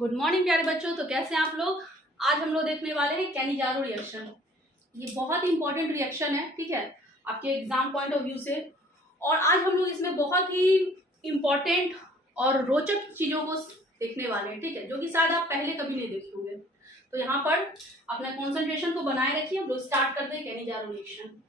Good morning प्यारे बच्चों। तो कैसे हैं आप लोग। आज हम लोग देखने वाले हैं कैनिजारो रिएक्शन। ये बहुत ही इंपॉर्टेंट रिएक्शन है, ठीक है, आपके एग्जाम पॉइंट ऑफ व्यू से। और आज हम लोग इसमें बहुत ही इंपॉर्टेंट और रोचक चीजों को देखने वाले हैं, ठीक है, जो कि शायद आप पहले कभी नहीं देखे होंगे। तो यहाँ पर अपना कॉन्सेंट्रेशन को बनाए रखिए। हम लोग स्टार्ट करते हैं कैनिजारो रिएक्शन।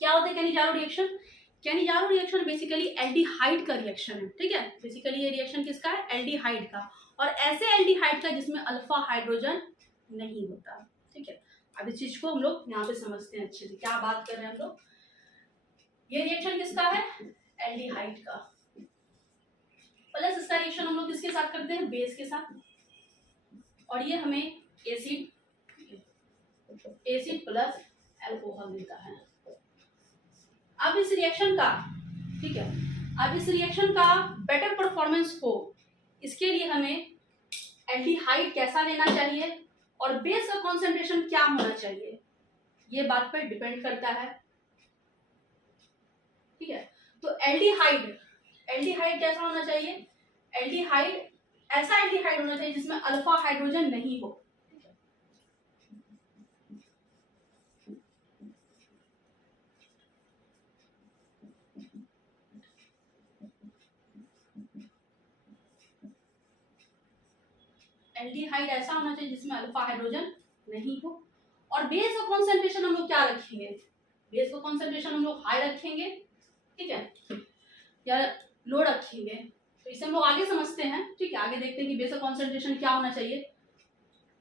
क्या होता है Cannizzaro reaction? Cannizzaro reaction basically aldehyde का रिएक्शन है, ठीक है। बेसिकली ये रिएक्शन किसका है? एल्डिहाइड का। और ऐसे एल्डिहाइड का जिसमें अल्फा हाइड्रोजन नहीं होता, ठीक है। अब इस चीज को हम लोग यहाँ पे समझते हैं अच्छे से, क्या बात कर रहे हैं हम लोग। ये रिएक्शन किसका है? एल्डिहाइड का। प्लस इसका रिएक्शन हम लोग किसके साथ करते हैं? बेस के साथ। और ये हमें एसिड प्लस अल्कोहल देता है। अब इस रिएक्शन का, ठीक है, अब इस रिएक्शन का बेटर परफॉर्मेंस हो, इसके लिए हमें एल्डिहाइड कैसा लेना चाहिए और बेस का कॉन्सेंट्रेशन क्या होना चाहिए, ये बात पर डिपेंड करता है, ठीक है। तो एल्डिहाइड कैसा होना चाहिए? एल्डिहाइड ऐसा एल्डिहाइड होना चाहिए जिसमें अल्फा हाइड्रोजन नहीं हो। एल्डिहाइड ऐसा होना चाहिए जिसमें अल्फा हाइड्रोजन नहीं हो। और बेस का कॉन्सेंट्रेशन हम लोग क्या रखेंगे? बेस का कॉन्सेंट्रेशन हम लोग हाई रखेंगे, ठीक है, या लो रखेंगे। तो इसे हम लोग आगे समझते हैं, ठीक है। आगे देखते हैं कि बेस का कॉन्सेंट्रेशन क्या होना चाहिए।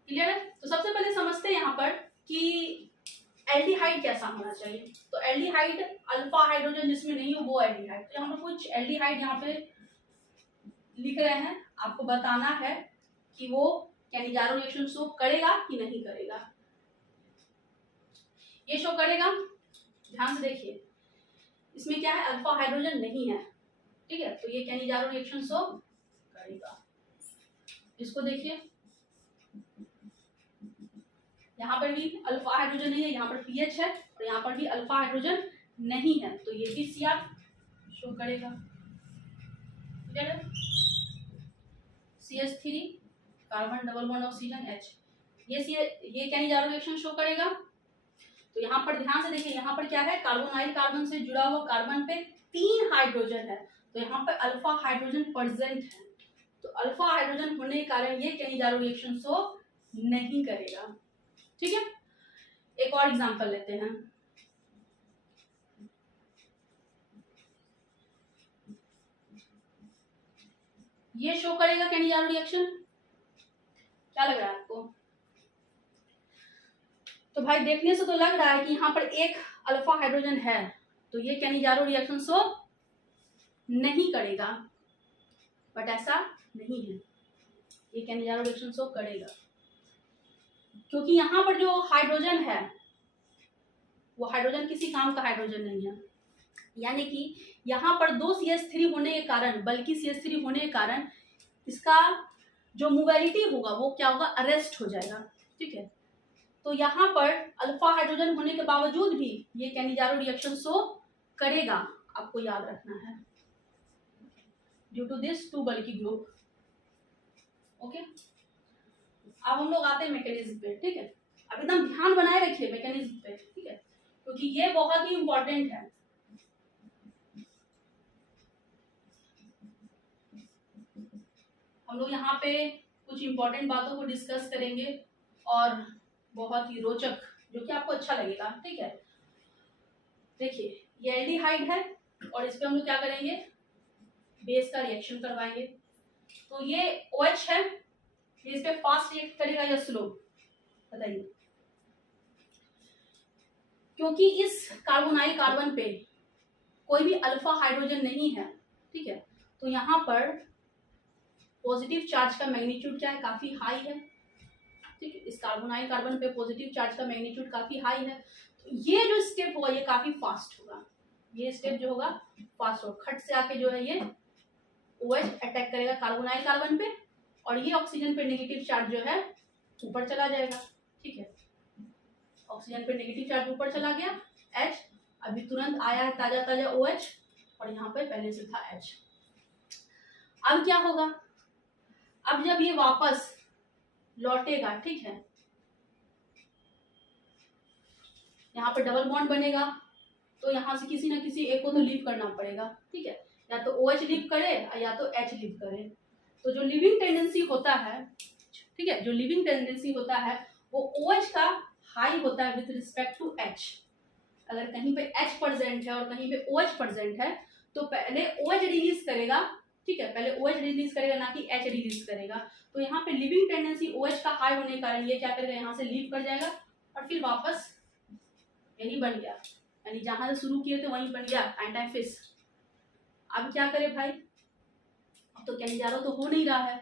क्लियर है? तो सबसे पहले समझते हैं यहाँ पर कि एल्डिहाइड कैसा होना चाहिए। तो एल्डिहाइड अल्फा हाइड्रोजन जिसमें नहीं हो वो एल्डिहाइड। तो हम लोग कुछ एल्डिहाइड यहाँ पे लिख रहे हैं, आपको बताना है कि वो कैनिजारो रिएक्शन शो करेगा कि नहीं करेगा। ये शो करेगा, ध्यान से देखिए, इसमें क्या है? अल्फा हाइड्रोजन नहीं है, ठीक है। तो ये कैनिजारो रिएक्शन शो करेगा। इसको देखिए, यहाँ पर भी अल्फा हाइड्रोजन नहीं है, यहाँ पर पीएच है और यहाँ पर भी अल्फा हाइड्रोजन नहीं है, तो ये भी सीआर शो करेगा। CH3 carbon double bond oxygen H, ये कैनिजारो रिएक्शन शो करेगा। तो यहाँ पर ध्यान से देखिए, यहाँ पर क्या है? कार्बोनाइल कार्बन से जुड़ा हुआ कार्बन पे 3 हाइड्रोजन है, तो यहाँ पर अल्फा हाइड्रोजन प्रेजेंट है। तो अल्फा हाइड्रोजन होने के कारण ये कैनिजारो रिएक्शन शो नहीं करेगा, ठीक है। एक और एग्जांपल लेते हैं। ये शो करेगा कैनिजारो रिएक्शन। क्या लग रहा है आपको? तो भाई देखने से तो लग रहा है कि यहाँ पर एक अल्फा हाइड्रोजन है, तो ये कैनिजारो रिएक्शन शो नहीं करेगा, बट ऐसा नहीं है, ये कैनिजारो रिएक्शन शो करेगा। क्योंकि यहाँ पर जो हाइड्रोजन है वो हाइड्रोजन किसी काम का हाइड्रोजन नहीं है, यानी कि यहाँ पर 2 CH3 होने के कारण, बल्कि CH3 होने के कारण इसका जो मोबिलिटी होगा वो क्या होगा? अरेस्ट हो जाएगा, ठीक है। तो यहाँ पर अल्फा हाइड्रोजन होने के बावजूद भी ये कैनिजारो रिएक्शन शो करेगा, आपको याद रखना है, ड्यू टू दिस 2 बल्कि ग्रुप। ओके, अब हम लोग आते हैं मैकेनिज्म पे, ठीक है। अब एकदम ध्यान बनाए रखिए मैकेनिज्म पे, ठीक है, क्योंकि ये बहुत ही इंपॉर्टेंट है। हम लोग यहाँ पे कुछ इंपॉर्टेंट बातों को डिस्कस करेंगे और बहुत ही रोचक, जो कि आपको अच्छा लगेगा, ठीक है। देखिए, ये एल्डिहाइड है और इस पे हम लोग क्या करेंगे? बेस का रिएक्शन करवाएंगे। तो ये OH है, ये इस पे फास्ट रिएक्ट करेगा या स्लो? बताइए। क्योंकि इस कार्बोनाइल कार्बन पे कोई भी अल्फा हाइड्रोजन नहीं है, ठीक है, तो यहाँ पर पॉजिटिव चार्ज का मैग्नीट्यूड क्या है? काफी हाई है, ठीक है। इस कार्बोनाइल कार्बन पे पॉजिटिव चार्ज का मैग्नीट्यूड काफी हाई है, तो ये जो स्टेप होगा ये काफी फास्ट होगा। ये स्टेप जो होगा फास्ट होगा, खट से आके जो है ये OH अटैक करेगा कार्बोनाइल कार्बन पे और ये ऑक्सीजन पे नेगेटिव चार्ज जो है ऊपर चला जाएगा, ठीक है। ऑक्सीजन पे नेगेटिव चार्ज ऊपर चला गया, H अभी तुरंत आया है ताजा ताजा OH और यहाँ पे पहले से था H। अब क्या होगा? अब जब ये वापस लौटेगा, ठीक है, यहाँ पे डबल बॉन्ड बनेगा, तो यहाँ से किसी ना किसी एक को तो लीव करना पड़ेगा, ठीक है, या तो OH लीव करे या तो H लीव करे। तो जो लिविंग टेंडेंसी होता है, ठीक है, जो लिविंग टेंडेंसी होता है वो OH का हाई होता है विथ रिस्पेक्ट टू H। अगर कहीं पे H प्रेजेंट है और कहीं पे OH प्रेजेंट है तो पहले OH रिलीज करेगा, ठीक है, पहले OH रिलीज करेगा ना कि H रिलीज करेगा। तो यहाँ पे लिविंग टेंडेंसी OH का हाई होने के कारण ये क्या करेगा, यहाँ से लीव कर जाएगा और फिर वापस यही बन गया, यानी जहां से शुरू किए थे वहीं बन गया एंटाइफिस। अब क्या करे भाई, अब तो कैनिजारो तो हो नहीं रहा है,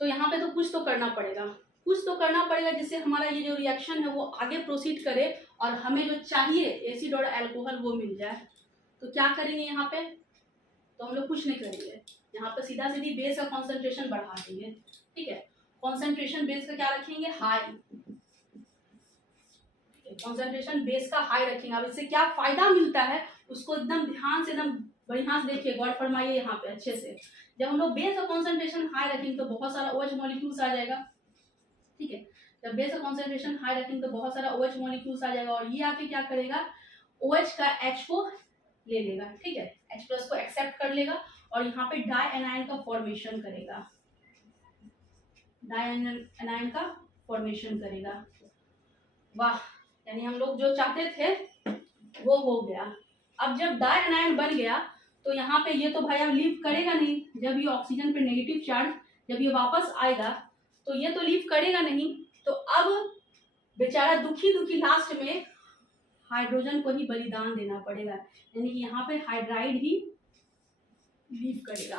तो यहाँ पे तो कुछ तो करना पड़ेगा, कुछ तो करना पड़ेगा जिससे हमारा ये जो रिएक्शन है वो आगे प्रोसीड करे और हमें जो चाहिए एसिड और अल्कोहल वो मिल जाए। तो क्या करेंगे यहाँ पे, तो हम लोग कुछ नहीं करेंगे, यहाँ पे सीधा सीधी बेस का कॉन्सेंट्रेशन बढ़ा देंगे, ठीक है, कॉन्सेंट्रेशन बेस का क्या रखेंगे, हाई, कॉन्सेंट्रेशन बेस का हाई रखेंगे। अब इससे क्या फायदा मिलता है उसको एकदम ध्यान से, एकदम बढ़िया से देखिए, गौर फरमाइए यहाँ पे अच्छे से। जब हम लोग बेस का कॉन्सेंट्रेशन हाई रखेंगे तो बहुत सारा OH मॉलिक्यूल्स आ जाएगा, ठीक है, जब बेस का कॉन्सेंट्रेशन हाई रखेंगे तो बहुत सारा OH मॉलिक्यूल्स आ जाएगा और ये आके क्या करेगा, OH का H को ले लेगा, ठीक है, H प्लस को एक्सेप्ट कर लेगा और यहाँ पे डाई एनायन का फॉर्मेशन करेगा, डाई एनायन का फॉर्मेशन करेगा। वाह, यानी हम लोग जो चाहते थे वो हो गया। अब जब डाई एनायन बन गया तो यहाँ पे ये तो भाई अब लीव करेगा नहीं, जब ये ऑक्सीजन पे नेगेटिव चार्ज जब ये वापस आएगा तो ये तो लीव करेगा नहीं, तो अब बेचारा दुखी दुखी लास्ट में हाइड्रोजन को ही बलिदान देना पड़ेगा, यानी कि यहाँ पे हाइड्राइड ही लीव करेगा,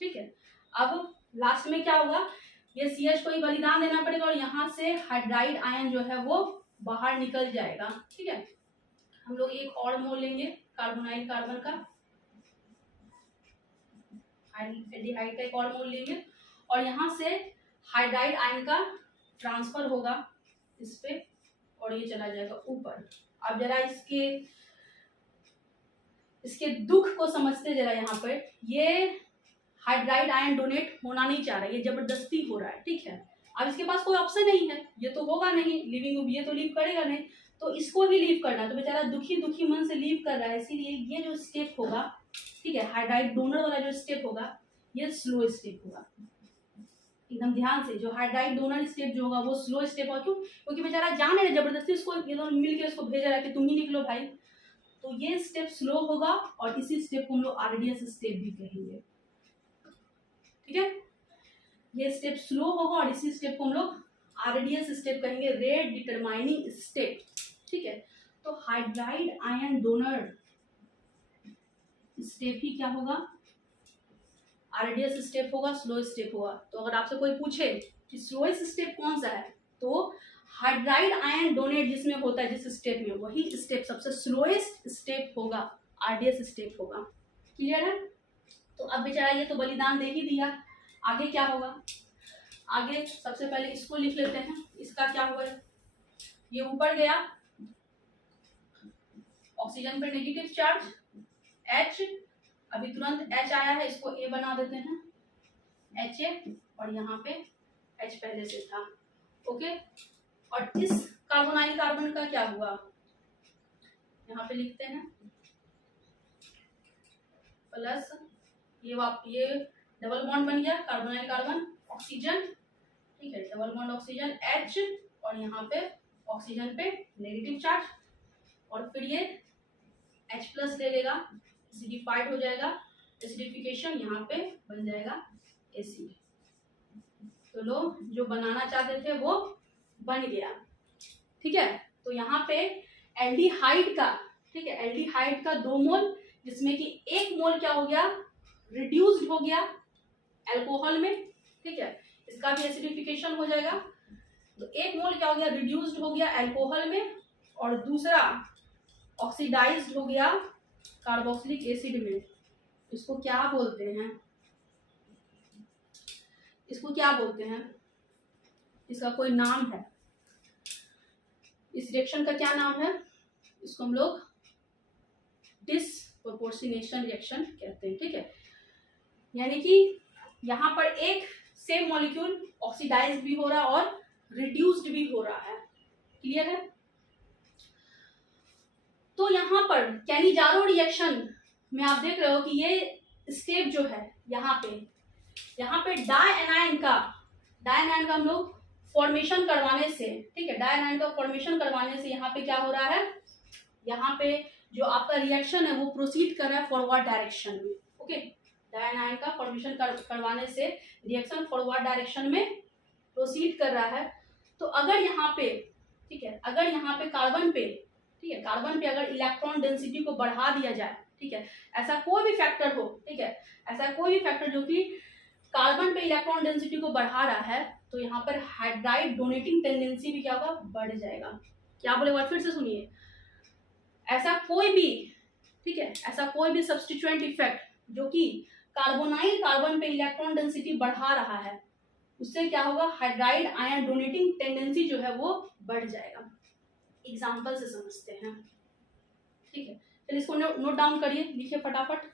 ठीक है। अब लास्ट में क्या होगा, ये CH को ही बलिदान देना पड़ेगा और यहाँ से हाइड्राइड आयन जो है वो बाहर निकल जाएगा, ठीक है। हम लोग एक और मोल लेंगे कार्बोनाइल कार्बन का, एल्डिहाइड का एक और मोल लेंगे और यहाँ से हाइड्राइड आयन का ट्रांसफर होगा इस पे और ये चला जाएगा ऊपर। अब जरा इसके दुख को समझते जरा, यहाँ पर ये हाइड्राइड आयन डोनेट होना नहीं चाह रहा है, ये जबरदस्ती हो रहा है, ठीक है। अब इसके पास कोई ऑप्शन नहीं है, ये तो होगा नहीं लिविंग, ये तो लीव करेगा नहीं, तो इसको ही लीव करना, तो बेचारा दुखी दुखी मन से लीव कर रहा है। इसीलिए ये जो स्टेप होगा, ठीक है, हाइड्राइड डोनर वाला जो स्टेप होगा ये स्लो स्टेप होगा, एकदम ध्यान से। जो हाइड्राइड डोनर स्टेप जो होगा वो स्लो स्टेप होगा, क्यों, क्योंकि बेचारा जान रहे जबरदस्ती उसको ये दोनों मिल के उसको भेज रहा है कि तुम ही निकलो भाई, तो ये स्टेप स्लो होगा और इसी स्टेप को हम लोग RDS स्टेप भी कहेंगे, ठीक है। ये स्टेप स्लो होगा और इसी स्टेप को हम लोग RDS स्टेप कहेंगे, रेट डिटरमाइनिंग स्टेप, ठीक है। तो हाइड्राइड आयन डोनर स्टेप ही क्या होगा, RDS स्टेप होगा, स्लो स्टेप होगा। तो अगर आपसे कोई पूछे कि स्लोएस्ट स्टेप कौन सा है, तो हाइड्राइड आयन डोनेट जिसमें होता है जिस स्टेप में, वही स्टेप सबसे स्लोएस्ट स्टेप होगा, RDS स्टेप होगा, क्लियर है। तो अब बेचारा ये तो बलिदान दे ही दिया, आगे क्या होगा, आगे सबसे पहले इसको लिख लेते हैं, इसका क्या हुआ, ये ऊपर गया, ऑक्सीजन पे नेगेटिव चार्ज H, अभी तुरंत H आया है, इसको A बना देते हैं HA और यहाँ पे H पहले से था, ओके। और इस कार्बोनाइल कार्बन का क्या हुआ, यहाँ पे लिखते हैं प्लस, ये डबल बॉन्ड बन गया कार्बोनाइल कार्बन ऑक्सीजन, ठीक है, डबल बॉन्ड ऑक्सीजन H और यहाँ पे ऑक्सीजन पे नेगेटिव चार्ज और फिर ये H प्लस ले लेगा, एसिडिफाइड हो जाएगा, एसिडिफिकेशन यहाँ पे बन जाएगा एसिड। तो लोग जो बनाना चाहते थे वो बन गया, ठीक है। तो यहाँ पे एल्डिहाइड का, ठीक है, एल्डिहाइड का 2 मोल, जिसमें कि 1 मोल क्या हो गया, रिड्यूस्ड हो गया अल्कोहल में, ठीक है, इसका भी एसिडिफिकेशन हो जाएगा। तो 1 मोल क्या हो गया, रिड्यूस्ड हो गया अल्कोहल में और दूसरा ऑक्सीडाइज्ड हो गया कार्बोक्सिलिक एसिड में। इसको क्या बोलते हैं, इसको क्या बोलते हैं, इसका कोई नाम है, इस रिएक्शन का क्या नाम है, इसको हम लोग डिसप्रोपोर्शनेशन रिएक्शन कहते हैं, ठीक है। यानी कि यहाँ पर एक सेम मॉलिक्यूल ऑक्सीडाइज भी हो रहा है और रिड्यूस्ड भी हो रहा है। क्लियर है? तो यहाँ पर कैनिजारो रिएक्शन में आप देख रहे हो कि ये स्टेप जो है यहाँ पे डायएनाइन का हम लोग फॉर्मेशन करवाने से, ठीक है, डायएनाइन का फॉर्मेशन करवाने से यहाँ पे क्या हो रहा है, यहाँ पे जो आपका रिएक्शन है वो प्रोसीड कर रहा है फॉरवर्ड डायरेक्शन में। ओके, डायएनाइन का फॉर्मेशन करवाने से रिएक्शन फॉरवर्ड डायरेक्शन में प्रोसीड कर रहा है। तो अगर यहाँ पे, ठीक है, अगर यहाँ पे कार्बन पे, ठीक है, कार्बन पे अगर इलेक्ट्रॉन डेंसिटी को बढ़ा दिया जाए, ठीक है, ऐसा कोई भी फैक्टर हो, ठीक है, ऐसा कोई भी फैक्टर जो कि कार्बन पे इलेक्ट्रॉन डेंसिटी को बढ़ा रहा है, तो यहाँ पर हाइड्राइड डोनेटिंग टेंडेंसी भी क्या होगा, बढ़ जाएगा। क्या बोले बात फिर से सुनिए, ऐसा कोई भी, ठीक है, ऐसा कोई भी सब्स्टिट्यूएंट इफेक्ट जो कि कार्बोनाइल कार्बन पे इलेक्ट्रॉन डेंसिटी बढ़ा रहा है, उससे क्या होगा, हाइड्राइड आयन डोनेटिंग टेंडेंसी जो है वो बढ़ जाएगा। एग्जाम्पल से समझते हैं, ठीक है, चलिए इसको नोट डाउन करिए, लिखिए फटाफट।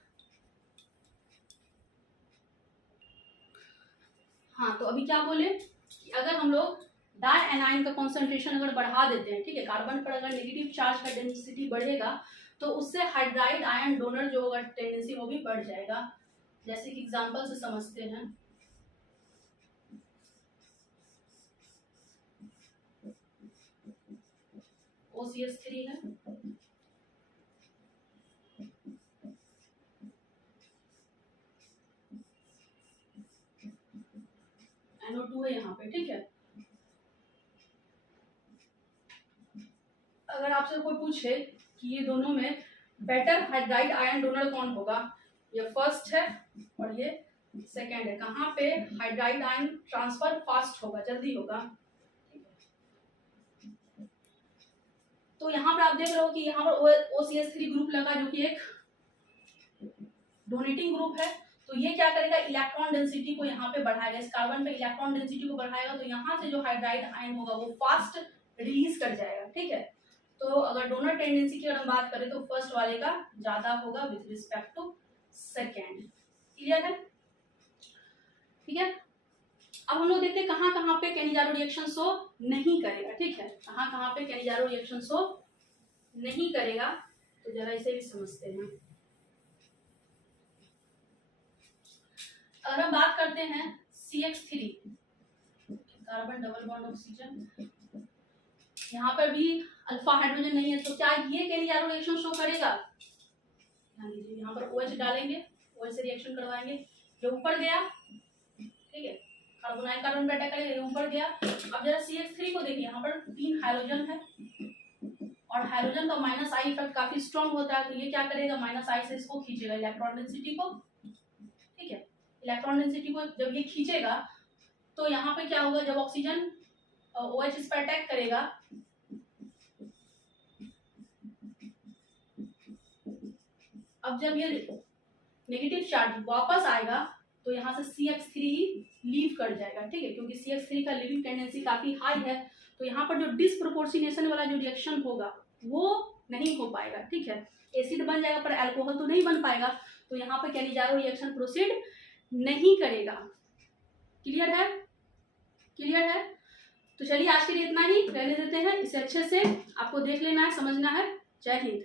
हाँ, तो अभी क्या बोले कि अगर हम लोग डायएनाइन का कॉन्सेंट्रेशन अगर बढ़ा देते हैं, ठीक है, कार्बन पर अगर नेगेटिव चार्ज का डेंसिटी बढ़ेगा तो उससे हाइड्राइड आयन डोनर जो होगा टेंडेंसी वो भी बढ़ जाएगा। जैसे कि एग्जांपल से समझते हैं, OCH3 है, NO2 है यहाँ पे, ठीक है। अगर आपसे कोई पूछे कि ये दोनों में बेटर हाइड्राइड आयन डोनर कौन होगा, ये फर्स्ट है और ये सेकेंड है, कहाँ पे हाइड्राइड आयन ट्रांसफर फास्ट होगा, जल्दी होगा। तो यहाँ पर आप देख रहे हो कि यहाँ पर OCH3 ग्रुप लगा जो कि एक डोनेटिंग ग्रुप है। तो ये क्या करेगा, इलेक्ट्रॉन डेंसिटी को यहाँ पे बढ़ाएगा, इस कार्बन पे इलेक्ट्रॉन डेंसिटी को बढ़ाएगा, तो यहाँ से जो हाइड्राइड आयन होगा वो फास्ट रिलीज कर जाएगा, ठीक है। तो अगर डोनर टेंडेंसी की अगर हम बात करें तो फर्स्ट वाले का ज्यादा होगा with respect to second. Clear है? ठीक है, अब हम लोग देखते हैं कहाँ कहाँ पे कैनिजारो रिएक्शन शो नहीं करेगा, ठीक है, कहाँ कहाँ पे कैनिजारो रिएक्शन शो नहीं करेगा। तो जरा इसे भी समझते हैं। अगर हम बात करते हैं CH3, carbon double bond oxygen, यहाँ पर भी अल्फा हाइड्रोजन नहीं है, तो क्या ये कैनिजारो रिएक्शन शो करेगा? यहाँ पर OH डालेंगे, OH से रिएक्शन करवाएंगे, ये ऊपर गया, ठीक है, कार्बोनाइल कार्बन पे अटैक करेगा, ये ऊपर गया। अब जरा CH3 को देखिए, यहाँ पर 3 हाइड्रोजन है और हाइड्रोजन का माइनस आई इफेक्ट काफी स्ट्रॉन्ग होता है, तो ये क्या करेगा, माइनस आई से इसको खींचेगा, इलेक्ट्रॉन डेंसिटी को, ठीक है, इलेक्ट्रॉन डेंसिटी को जब ये खींचेगा तो यहाँ पे क्या होगा, जब ऑक्सीजन OH इस पर अटैक करेगा, अब जब ये नेगेटिव चार्ज वापस आएगा तो यहाँ से CH3 लीव कर जाएगा, ठीक है, क्योंकि CH3 का लिविंग टेंडेंसी काफी हाई है, तो यहाँ पर जो डिसप्रोपोर्शनेशन वाला जो रिएक्शन होगा वो नहीं हो पाएगा, ठीक है, एसिड बन जाएगा पर अल्कोहल तो नहीं बन पाएगा, तो यहाँ पर कैनिजारो रिएक्शन प्रोसीड नहीं करेगा। क्लियर है? क्लियर है? तो चलिए आज के लिए इतना ही रहने देते हैं, इसे अच्छे से आपको देख लेना है, समझना है। जय हिंद।